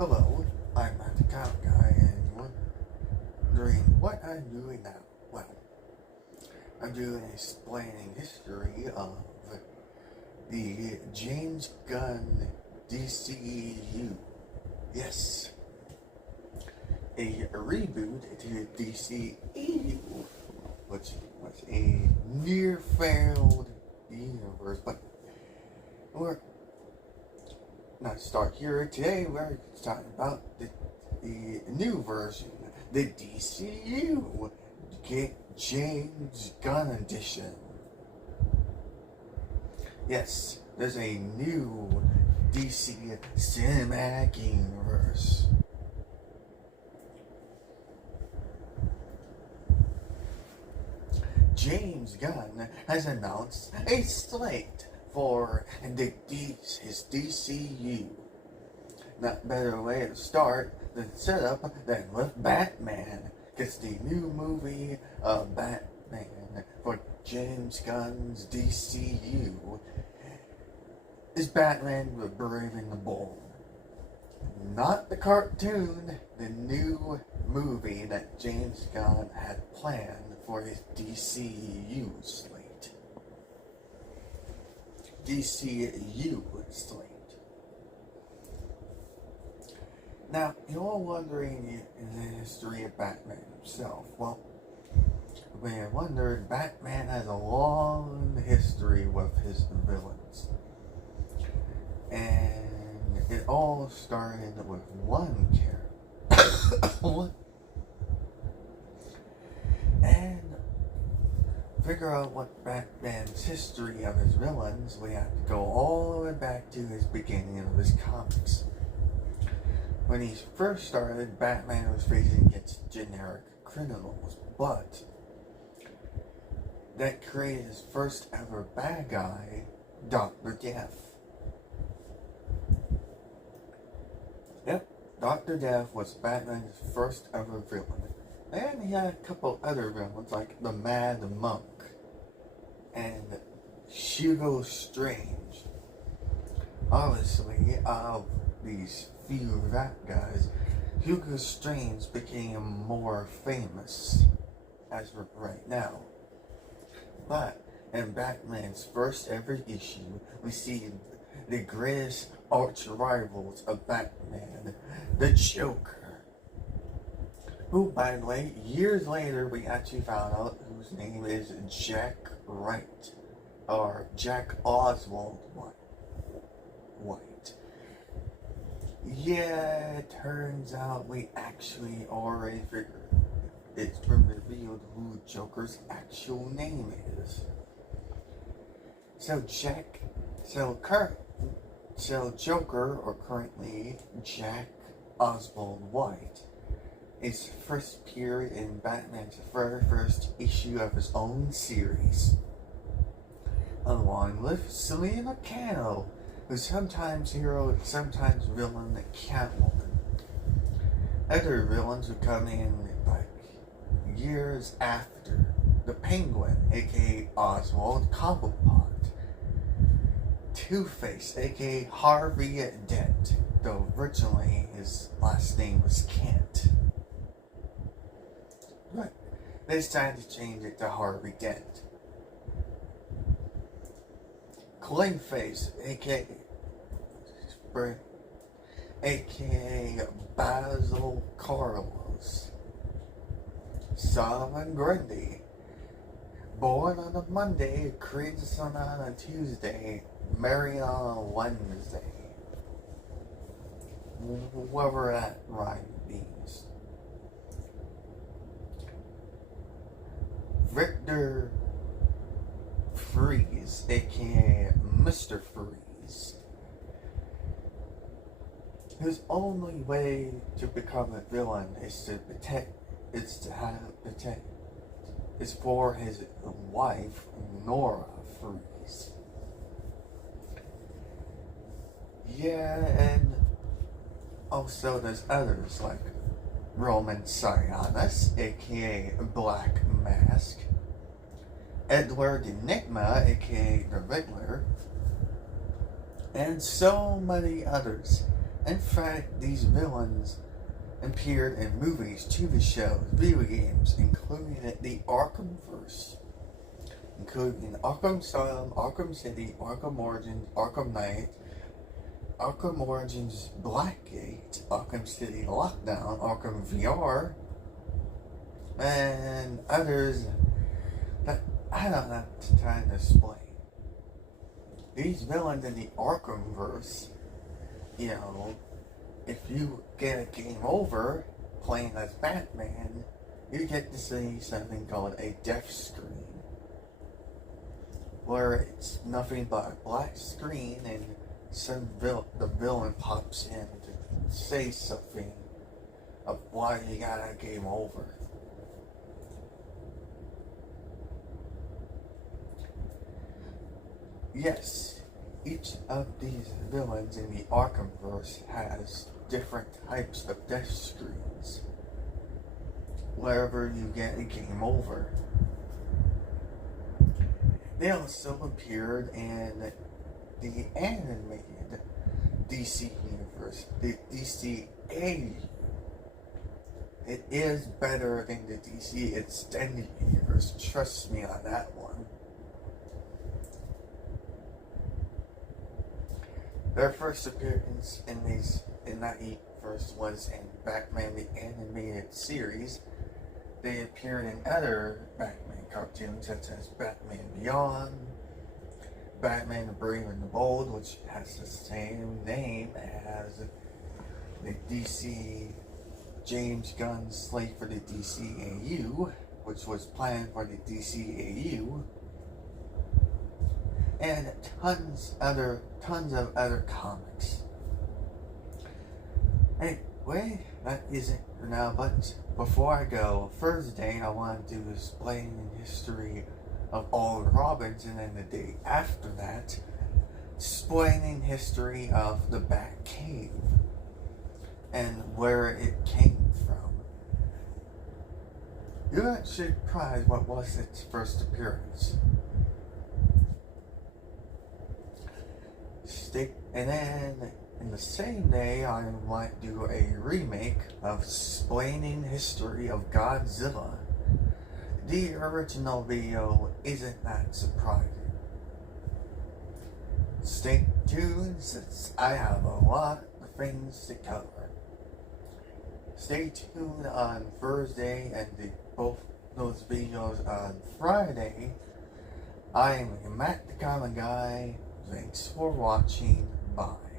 Hello, I'm not the cow guy, and you're wondering what I'm doing now. Well, I'm doing explaining history of the James Gunn DCEU. Yes, a reboot to DCEU, which was a near-failed universe, but we're not start here today. We're talking about the new version, the DCU, get James Gunn edition. Yes, there's a new DC cinematic universe. James Gunn has announced a slate for his DCU. Not better way to start than set up than with Batman, because the new movie of Batman for James Gunn's DCU is Batman the Brave and the Bold. Not the cartoon, the new movie that James Gunn had planned for his DCU slate. DCU slate. Now, you're wondering in the history of Batman himself. Well, when you wondered, Batman has a long history with his villains. And it all started with one character. And figure out what Batman's history of his villains, we have to go all the way back to his beginning of his comics. When he first started, Batman was facing against generic criminals, but that created his first ever bad guy, Dr. Death. Yep, Dr. Death was Batman's first ever villain. And he had a couple other villains like the Mad Monk and Hugo Strange. Obviously, of these few bad guys, Hugo Strange became more famous as of right now. But in Batman's first ever issue, we see the greatest arch rivals of Batman, the Joker. Who, by the way, years later we actually found out whose name is Jack Wright, or Jack Oswald White. Yeah, it turns out we actually already figured it's been revealed who Joker's actual name is. So Joker, or currently Jack Oswald White, is first appeared in Batman's very first issue of his own series, along with Selena Kyle, who's sometimes hero, sometimes villain, Catwoman. Other villains would come in like years after: the Penguin, aka Oswald Cobblepot; Two-Face, aka Harvey Dent, though originally his last name was Kent. But they decided to change it to Harvey Dent. Clayface, aka Basil Carlos. Solomon Grundy, born on a Monday, created on a Tuesday, married on a Wednesday. Whatever that rhyme means. Victor Freeze, aka Mr. Freeze, whose only way to become a villain is for his wife, Nora Freeze. Yeah, and also there's others like Roman Sionis, aka Black Mask, Edward Enigma, aka the Riddler, and so many others. In fact, these villains appeared in movies, TV shows, video games, including the Arkhamverse, including Arkham Asylum, Arkham City, Arkham Origins, Arkham Knight, Arkham Origins Blackgate, Arkham City Lockdown, Arkham VR, and others that I don't have time to explain. These villains in the Arkhamverse, if you get a game over playing as Batman, you get to see something called a death screen, where it's nothing but a black screen and the villain pops in to say something of why you got a game over. Yes, each of these villains in the Arkhamverse has different types of death screens wherever you get a game over. They also appeared in the animated DC universe, the DCA. It is better than the DC Extended Universe, trust me on that one. Their first appearance in that universe was in Batman the Animated Series. They appeared in other Batman cartoons such as Batman Beyond, Batman the Brave and the Bold, which has the same name as the DC James Gunn slate for the DCAU, which was planned for the DCAU, and tons of other comics. Anyway, that is it for now, but before I go, Thursday I want to explain the history of Old Robbins, and then the day after that, explaining history of the Bat Cave and where it came from. You're not surprised what was its first appearance. And then in the same day, I might do a remake of explaining history of Godzilla. The original video isn't that surprising. Stay tuned since I have a lot of things to cover. Stay tuned on Thursday and both those videos on Friday. I am Matt the Common Guy. Thanks for watching. Bye.